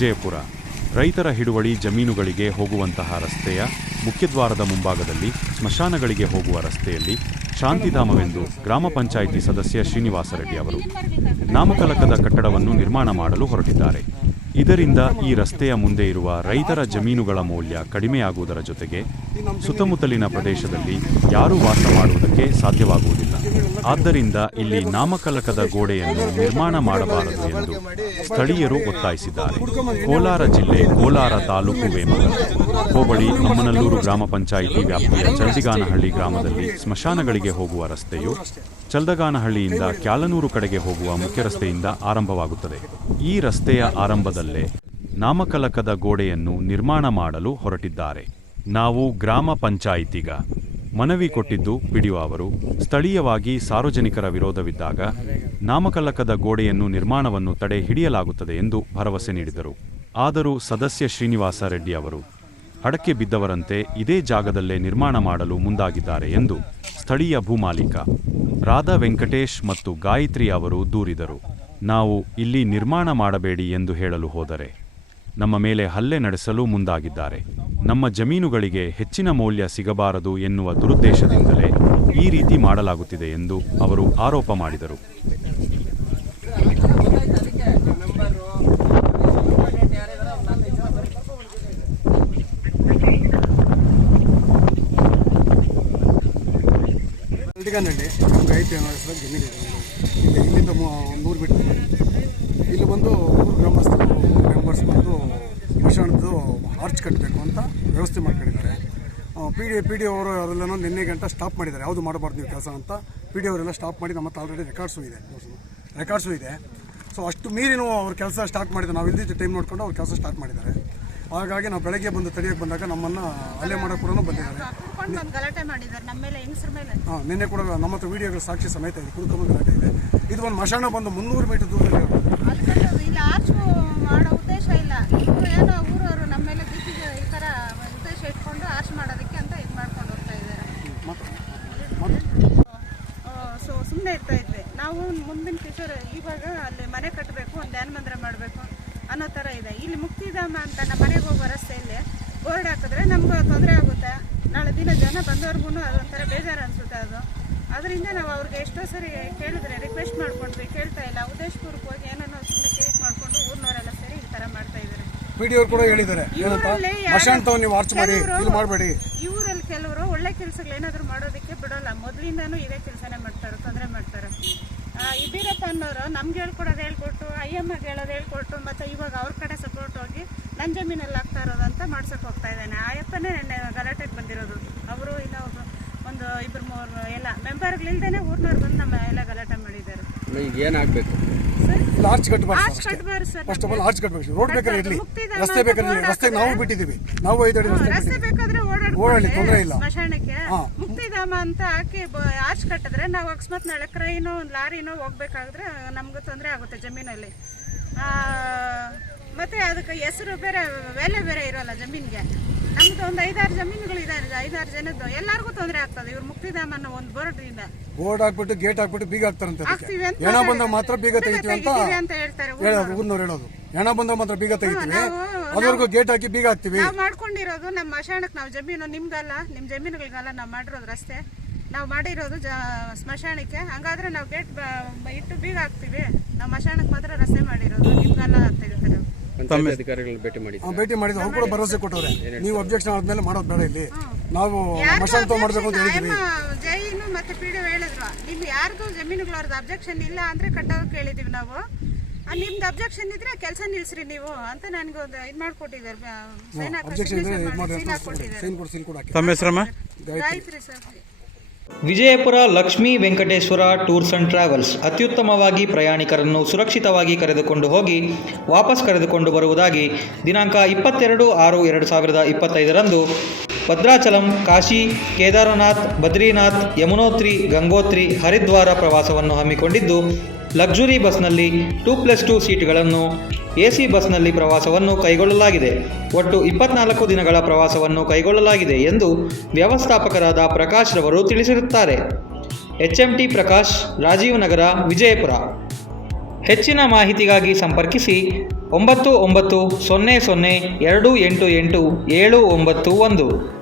ವಿಜಯಪುರ. ರೈತರ ಹಿಡುವಳಿ ಜಮೀನುಗಳಿಗೆ ಹೋಗುವಂತಹ ರಸ್ತೆಯ ಮುಖ್ಯದ್ವಾರದ ಮುಂಭಾಗದಲ್ಲಿ, ಸ್ಮಶಾನಗಳಿಗೆ ಹೋಗುವ ರಸ್ತೆಯಲ್ಲಿ ಶಾಂತಿಧಾಮವೆಂದು ಗ್ರಾಮ ಪಂಚಾಯಿತಿ ಸದಸ್ಯ ಶ್ರೀನಿವಾಸ ರೆಡ್ಡಿ ಅವರು ನಾಮಫಲಕದ ಕಟ್ಟಡವನ್ನು ನಿರ್ಮಾಣ ಮಾಡಲು ಹೊರಟಿದ್ದಾರೆ. ಇದರಿಂದ ಈ ರಸ್ತೆಯ ಮುಂದೆ ಇರುವ ರೈತರ ಜಮೀನುಗಳ ಮೌಲ್ಯ ಕಡಿಮೆಯಾಗುವುದರ ಜೊತೆಗೆ ಸುತ್ತಮುತ್ತಲಿನ ಪ್ರದೇಶದಲ್ಲಿ ಯಾರೂ ವಾಸ ಮಾಡುವುದಕ್ಕೆ ಸಾಧ್ಯವಾಗುವುದಿಲ್ಲ. ಆದ್ದರಿಂದ ಇಲ್ಲಿ ನಾಮಕಲಕದ ಗೋಡೆಯನ್ನು ನಿರ್ಮಾಣ ಮಾಡಬಾರದು ಎಂದು ಸ್ಥಳೀಯರು ಒತ್ತಾಯಿಸಿದ್ದಾರೆ. ಕೋಲಾರ ಜಿಲ್ಲೆ ಕೋಲಾರ ತಾಲೂಕು ವೇಮಗ ಹೋಬಳಿ ಅಮ್ಮನಲ್ಲೂರು ಗ್ರಾಮ ಪಂಚಾಯಿತಿ ವ್ಯಾಪ್ತಿಯ ಚಲ್ದಿಗಾನಹಳ್ಳಿ ಗ್ರಾಮದಲ್ಲಿ ಸ್ಮಶಾನಗಳಿಗೆ ಹೋಗುವ ರಸ್ತೆಯು ಚಲ್ದಗಾನಹಳ್ಳಿಯಿಂದ ಕ್ಯಾಲನೂರು ಕಡೆಗೆ ಹೋಗುವ ಮುಖ್ಯ ರಸ್ತೆಯಿಂದ ಆರಂಭವಾಗುತ್ತದೆ. ಈ ರಸ್ತೆಯ ಆರಂಭದಲ್ಲೇ ನಾಮಕಲಕದ ಗೋಡೆಯನ್ನು ನಿರ್ಮಾಣ ಮಾಡಲು ಹೊರಟಿದ್ದಾರೆ. ನಾವು ಗ್ರಾಮ ಪಂಚಾಯಿತಿಗ ಮನವಿ ಕೊಟ್ಟಿದ್ದು ಪಿಡಿಒ ಅವರು, ಸ್ಥಳೀಯವಾಗಿ ಸಾರ್ವಜನಿಕರ ವಿರೋಧವಿದ್ದಾಗ ನಾಮಕಲಕದ ಗೋಡೆಯನ್ನು ನಿರ್ಮಾಣವನ್ನು ತಡೆ ಹಿಡಿಯಲಾಗುತ್ತದೆ ಎಂದು ಭರವಸೆ ನೀಡಿದರು. ಆದರೂ ಸದಸ್ಯ ಶ್ರೀನಿವಾಸ ರೆಡ್ಡಿ ಅವರು ಹಡಕ್ಕೆ ಬಿದ್ದವರಂತೆ ಇದೇ ಜಾಗದಲ್ಲೇ ನಿರ್ಮಾಣ ಮಾಡಲು ಮುಂದಾಗಿದ್ದಾರೆ ಎಂದು ಸ್ಥಳೀಯ ಭೂಮಾಲೀಕ ರಾಧಾ ವೆಂಕಟೇಶ್ ಮತ್ತು ಗಾಯತ್ರಿ ಅವರು ದೂರಿದರು. ನಾವು ಇಲ್ಲಿ ನಿರ್ಮಾಣ ಮಾಡಬೇಡಿ ಎಂದು ಹೇಳಲು ಹೋದರೆ ನಮ್ಮ ಮೇಲೆ ಹಲ್ಲೆ ನಡೆಸಲು ಮುಂದಾಗಿದ್ದಾರೆ. ನಮ್ಮ ಜಮೀನುಗಳಿಗೆ ಹೆಚ್ಚಿನ ಮೌಲ್ಯ ಸಿಗಬಾರದು ಎನ್ನುವ ದುರುದ್ದೇಶದಿಂದಲೇ ಈ ರೀತಿ ಮಾಡಲಾಗುತ್ತಿದೆ ಎಂದು ಅವರು ಆರೋಪ ಮಾಡಿದರು. ಐತೆ ಅನ್ನೋ ಹೆಸರು ಜಮೀನಿದೆ ಇಲ್ಲಿ ಇಲ್ಲಿಂದ ನೂರು ಬಿಟ್ಟು. ಇಲ್ಲಿ ಬಂದು ಊರು ಗ್ರಾಮಸ್ಥರು ಮೆಂಬರ್ಸ್ ಬಂದು ಮಿಷನ್ದು ಆರ್ಚ್ ಕಟ್ಟಬೇಕು ಅಂತ ವ್ಯವಸ್ಥೆ ಮಾಡ್ಕೊಂಡಿದ್ದಾರೆ. ಪಿ ಡಿ ಪಿ ಡಿ ಅವರು ಅವರೆಲ್ಲನೂ ನಿನ್ನೆ ಗಂಟೆ ಸ್ಟಾಪ್ ಮಾಡಿದ್ದಾರೆ. ಯಾವುದು ಮಾಡಬಾರ್ದು ನೀವು ಕೆಲಸ ಅಂತ ಪಿ ಡಿ ಅವರೆಲ್ಲ ಸ್ಟಾಪ್ ಮಾಡಿ ನಮ್ಮ ಆಲ್ರೆಡಿ ರೆಕಾರ್ಡ್ಸು ಇದೆ. ರೆಕಾರ್ಡ್ಸು ಇದೆ. ಸೊ ಅಷ್ಟು ಮೀರಿನೂ ಅವ್ರ ಕೆಲಸ ಸ್ಟಾರ್ಟ್ ಮಾಡಿದ್ದಾರೆ ನಾವು ಇಲ್ದಿದ್ದು ಟೈಮ್ ನೋಡ್ಕೊಂಡು ಅವ್ರ ಕೆಲಸ ಸ್ಟಾರ್ಟ್ ಮಾಡಿದ್ದಾರೆ. ಹಾಗಾಗಿ ನಾವು ಬೆಳಗ್ಗೆ ಬಂದು ತಡೆಯೋಕ್ಕೆ ಬಂದಾಗ ನಮ್ಮನ್ನು ಅಲ್ಲೇ ಮಾಡೋಕೆ ಕೂಡ ಬಂದಿದ್ದಾರೆ. ಕುಡ್ಕೊಂಡು ಬಂದು ಗಲಾಟೆ ಮಾಡಿದ್ದಾರೆ. ನಮ್ಮ ಮೇಲೆ ಹೆಂಗಸ್ರ ಮೇಲೆ. ಹಾಂ ನಿನ್ನೆ ಕೂಡ ನಮ್ಮ ಹತ್ರ ವಿಡಿಯೋಗಳು ಸಾಕ್ಷಿ ಸಮೇತ ಇದೆ. ಕುಡ್ಕೊಂಬ ಗಲಾಟೆ ಇದೆ. ಇದು ಒಂದು ಮಶಾಣ ಬಂದು ಮುನ್ನೂರು ಮೀಟರ್ ದೂರದಲ್ಲಿ ಅದಕ್ಕೆ ಇಲ್ಲ ಆರ್ಚ್ ಮಾಡೋ ಉದ್ದೇಶ ಇಲ್ಲ. ಇವರು ಏನೋ ಊರವರು ನಮ್ಮ ಮೇಲೆ ಬಿಟ್ಟಿದ್ದು ಈ ಥರ ಉದ್ದೇಶ ಇಟ್ಕೊಂಡು ಆರ್ಚ್ ಮಾಡೋದಕ್ಕೆ ಅಂತ ಇದು ಮಾಡ್ಕೊಂಡು ಹೋಗ್ತಾ ಇದ್ದಾರೆ. ಸೊ ಸುಮ್ಮನೆ ಇರ್ತಾ ಇದ್ವಿ. ನಾವು ಮುಂದಿನ ಫ್ಯೂಚರ್ ಇವಾಗ ಅಲ್ಲಿ ಮನೆ ಕಟ್ಟಬೇಕು ಒಂದು ಧ್ಯಾನ ಮಂದಿರ ಮಾಡಬೇಕು ಅನ್ನೋ ಥರ ಇದೆ. ಇಲ್ಲಿ ಮುಕ್ತಿಧಾಮ ಅಂತ ನಮ್ಮ ಮನೆಗೆ ಹೋಗೋ ರಸ್ತೆಯಲ್ಲಿ ಬೋರ್ಡ್ ಹಾಕಿದ್ರೆ ನಮ್ಗೆ ತೊಂದರೆ ಆಗುತ್ತೆ. ನಾಳೆ ದಿನ ಜನ ಬಂದವ್ರಿಗೂ ಅದೊಂಥರ ಬೇಜಾರು ಅನಿಸುತ್ತೆ ಅದು. ಅದರಿಂದ ನಾವು ಅವ್ರಿಗೆ ಎಷ್ಟೋ ಸರಿ ಕೇಳಿದ್ರೆ ರಿಕ್ವೆಸ್ಟ್ ಮಾಡ್ಕೊಂಡ್ವಿ ಕೇಳ್ತಾ ಇಲ್ಲ. ಉದ್ದೇಶಪೂರ್ವಕವಾಗಿ ಏನನ್ನೋ ಸುಮ್ಮನೆ ಕಿರಿಕ್ ಮಾಡಿಕೊಂಡು ಊರಿನವರೆಲ್ಲ ಸೇರಿ ಈ ಥರ ಮಾಡ್ತಾ ಇದ್ದಾರೆ. ಕೂಡ ಹೇಳಿದ್ದಾರೆ. ಇವರಲ್ಲಿ ನೀವು ಆರ್ಚ್ ಮಾಡಿ ಕೆಲವ್ರು- ಇಲ್ಲಿ ಮಾಡಬೇಡಿ. ಇವರಲ್ಲಿ ಕೆಲವರು ಒಳ್ಳೆ ಕೆಲಸಗಳು ಏನಾದರೂ ಮಾಡೋದಕ್ಕೆ ಬಿಡೋಲ್ಲ. ಮೊದಲಿಂದಾನು ಇದೇ ಕೆಲಸನೇ ಮಾಡ್ತಾರೆ ತೊಂದರೆ ಮಾಡ್ತಾರೆ. ಆ, ಈ ಬೀರಪ್ಪ ಅನ್ನೋರು ನಮ್ಗೆ ಹೇಳ್ಕೊಡೋದು ಹೇಳ್ಕೊಟ್ಟು ಅಯ್ಯಮ್ಮಗೆ ಹೇಳೋದು ಹೇಳ್ಕೊಟ್ಟು ಮತ್ತೆ ಇವಾಗ ಅವ್ರ ಕಡೆ ಸಪೋರ್ಟ್ ಹೋಗಿ ನನ್ನ ಜಮೀನಲ್ಲಿ ಆಗ್ತಾ ಇರೋದು ಅಂತ ಮಾಡ್ಸಕ್ ಹೋಗ್ತಾ ಇದ್ದಾನೆ. ಆಯಪ್ಪನೇ ನೆನ್ನೆ ಗಲಾಟೆಗೆ ಬಂದಿರೋದು ಅವರು ಇನ್ನೊಬ್ರು ಒಂದು ಮೂರು ಎಲ್ಲ ಮೆಂಬರ್ಗಳಿಲ್ದೇನೆ ಊರ್ನವ್ರು ಬಂದು ನಮ್ಮ ಎಲ್ಲ ಗಲಾಟೆ ಮಾಡಿದ್ದಾರೆ. ಈಗ ಏನಾಗಬೇಕು? ಆರ್ಚ್ ಕಟ್ಟಬಾರ್ದು ಆರ್ಚ್ ಕಟ್ಬಾರ್ದು sir first of all arch ಕಟ್ಟಬೇಕು ರೋಡ್ ಬೇಕಾದ್ರೆ ಇರಲಿ. ಮುಕ್ತಿಧಾಮ ರಸ್ತೆ ಬೇಕಾದ್ರೆ ಇರ್ಲಿ. ರಸ್ತೆಗೆ ನಾವು ಬಿಟ್ಟಿದ್ದೀವಿ. ನಾವು ಐದು ಅಡಿ ರಸ್ತೆ ರಸ್ತೆ ಬೇಕಾದ್ರೆ ಓಡಾಡ್ಕೊಳ್ಳಿ ತೊಂದ್ರೆ ಇಲ್ಲ. ಸ್ಮಶಾನಕ್ಕೆ ಹಾ. ಮುಕ್ತಿಧಾಮ ಅಂತ ಹಾಕಿ ಬ- ಆರ್ಚ್ ಕಟ್ಟಿದ್ರೆ ನಾವು ಅಕಸ್ಮಾತ್ ನಾಳೆ ಕ್ರೈನೋ ಒಂದು ಲಾರಿನೋ ಹೋಗ್ಬೇಕಾದ್ರೆ ನಮ್ಗೆ ತೊಂದರೆ ಆಗುತ್ತೆ ಜಮೀನಲ್ಲಿ. ಆ, ಮತ್ತೆ ಅದಕ್ಕೆ ಹೆಸರು ಬೇರೆ ಬೆಲೆ ಬೇರೆ ಇರೋಲ್ಲ ಜಮೀನಿಗೆ. ನಮ್ದು ಒಂದು ಐದಾರು ಜಮೀನುಗಳು ಇದೆ ಐದಾರು ಜನದ್ದು. ಎಲ್ಲರಿಗೂ ತೊಂದರೆ ಆಗ್ತದೆ. ಇವ್ರು ಮುಕ್ತಿಧಾಮ ಅನ್ನೋ ಒಂದು ಬೋರ್ಡ್ರಿಂದ ಬೋರ್ಡ್ ಹಾಕ್ಬಿಟ್ಟು ಗೇಟ್ ಹಾಕ್ಬಿಟ್ಟು ಬೀಗ ಹಾಕ್ತಾರಂತೆ ಅದಕ್ಕೆ. ಹಾಕ್ತೀವಿ ಅಂತ ಹೆಣ ಬಂದಾಗ ಮಾತ್ರ ಬೀಗ ತೆಗಿತೀವಿ ಅಂತ ತೆಗಿತೀವಿ ಅಂತ ಹೇಳ್ತಾರೆ ಹೇಳೋದು ಊರಿನವ್ರು ಹೇಳೋದು. ಹೆಣ ಬಂದಾಗ ಮಾತ್ರ ಬೀಗ ತೆಗಿತೀವಿ. ನಾವು- ಅದ್ವರೆಗೂ ಗೇಟ್ ಹಾಕಿ ಬೀಗ ಹಾಕ್ತೀವಿ. ನಾವು ಮಾಡ್ಕೊಂಡಿರೋದು ನಮ್ಮ ಮಶಾಣಕ್ಕೆ ನಾವು ಜಮೀನು ನಿಮ್ಗಲ್ಲ ನಿಮ್ಮ ಜಮೀನುಗಳಿಗಲ್ಲ ನಾವು ಮಾಡಿರೋದು ರಸ್ತೆ. ನಾವು ಮಾಡಿರೋದು ಜ ಸ್ಮಶಾನಕ್ಕೆ. ಹಂಗಾದ್ರೆ ನಾವು ಗೇಟ್ ಇಟ್ಟು ಬೀಗ ಹಾಕ್ತೀವಿ. ನಾವು ಮಶಾಣಕ್ಕೆ ಮಾತ್ರ ರಸ್ತೆ ಮಾಡಿರೋದು. ನಿಮ್ಗಲ್ಲ ಅಂತ ಹೇಳ್ತಾರೆ ಅವ್ರು. ಅಧಿಕಾರಿಗಳನ್ನ ಭೇಟಿ ಮಾಡಿ ಆ, ಭೇಟಿ ಮಾಡಿದ್ರು ಅವ್ರು ಕೂಡ ಭರವಸೆ ಕೊಟ್ಟವ್ರೆ. ನೀವು ಅಬ್ಜೆಕ್ಷನ್ ಆದ್ಮೇಲೆ ಮಾಡೋದು ಬೇಡ ಇಲ್ಲಿ. ನಾವು ಯಾರ್ಗೂ ಮಶಾನ್ ತಗೊಂಡ್ ಮಾಡ್ಬೇಕು ಅಂತ ಹೇಳಿದ್ವಿ. ಜೈನು ಮತ್ತೆ ಪಿ ಡಿ ಹೇಳಿದ್ರು ನಿಮ್ ಯಾರ್ದು ಜಮೀನುಗಳವ್ರದ್ದು ಅಬ್ಜೆಕ್ಷನ್ ಇಲ್ಲ ಅಂದ್ರೆ ಕಟ್ಟೋಕೆ ಕೇಳಿದೀವಿ ನಾವು. ಆ, ನಿಮ್ದು ಅಬ್ಜೆಕ್ಷನ್ ಇದ್ರೆ ಕೆಲಸ ನಿಲ್ಸ್ರಿ ನೀವು ಅಂತ ನನಗೆ ಒಂದು ಇದು ಮಾಡ್ಕೊಟ್ಟಿದ್ದಾರೆ. ಸೈನ್ ಹಾಕೊಟ್ಟಿದ್ದಾರೆ ಸೈನ್ ಕೂಡ ಹಾಕಿ ತಮ್ಮ ಹೆಸರಮ್ಮ? Gayatri sir. Vijayapura Lakshmi Venkateshwara tours and travels ಅತ್ಯುತ್ತಮವಾಗಿ ಪ್ರಯಾಣಿಕರನ್ನು ಸುರಕ್ಷಿತವಾಗಿ ಕರೆದುಕೊಂಡು ಹೋಗಿ ವಾಪಸ್ ಕರೆದುಕೊಂಡು ಬರುವುದಾಗಿ ದಿನಾಂಕ ಇಪ್ಪತ್ತೆರಡು ಆರು ಎರಡು ಸಾವಿರದ ಇಪ್ಪತ್ತೈದರಂದು ಭದ್ರಾಚಲಂ, ಕಾಶಿ, ಕೇದಾರನಾಥ್, ಬದ್ರಿನಾಥ್, ಯಮುನೋತ್ರಿ, ಗಂಗೋತ್ರಿ, ಹರಿದ್ವಾರ ಪ್ರವಾಸವನ್ನು ಹಮ್ಮಿಕೊಂಡಿದ್ದು ಲಕ್ಸುರಿ ಬಸ್ನಲ್ಲಿ ಟೂ ಪ್ಲಸ್ ಟೂ ಸೀಟ್ಗಳನ್ನು ಎ ಸಿ ಬಸ್ನಲ್ಲಿ ಪ್ರವಾಸವನ್ನು ಕೈಗೊಳ್ಳಲಾಗಿದೆ. ಒಟ್ಟು ಇಪ್ಪತ್ನಾಲ್ಕು ದಿನಗಳ ಪ್ರವಾಸವನ್ನು ಕೈಗೊಳ್ಳಲಾಗಿದೆ ಎಂದು ವ್ಯವಸ್ಥಾಪಕರಾದ ಪ್ರಕಾಶ್ ರವರು ತಿಳಿಸಿರುತ್ತಾರೆ. H M T Prakash, Rajiv Nagar, Vijayapura. ಹೆಚ್ಚಿನ ಮಾಹಿತಿಗಾಗಿ ಸಂಪರ್ಕಿಸಿ ಒಂಬತ್ತು ಒಂಬತ್ತು ಸೊನ್ನೆ ಸೊನ್ನೆ ಎರಡು ಎಂಟು ಎಂಟು ಏಳು ಒಂಬತ್ತು ಒಂದು.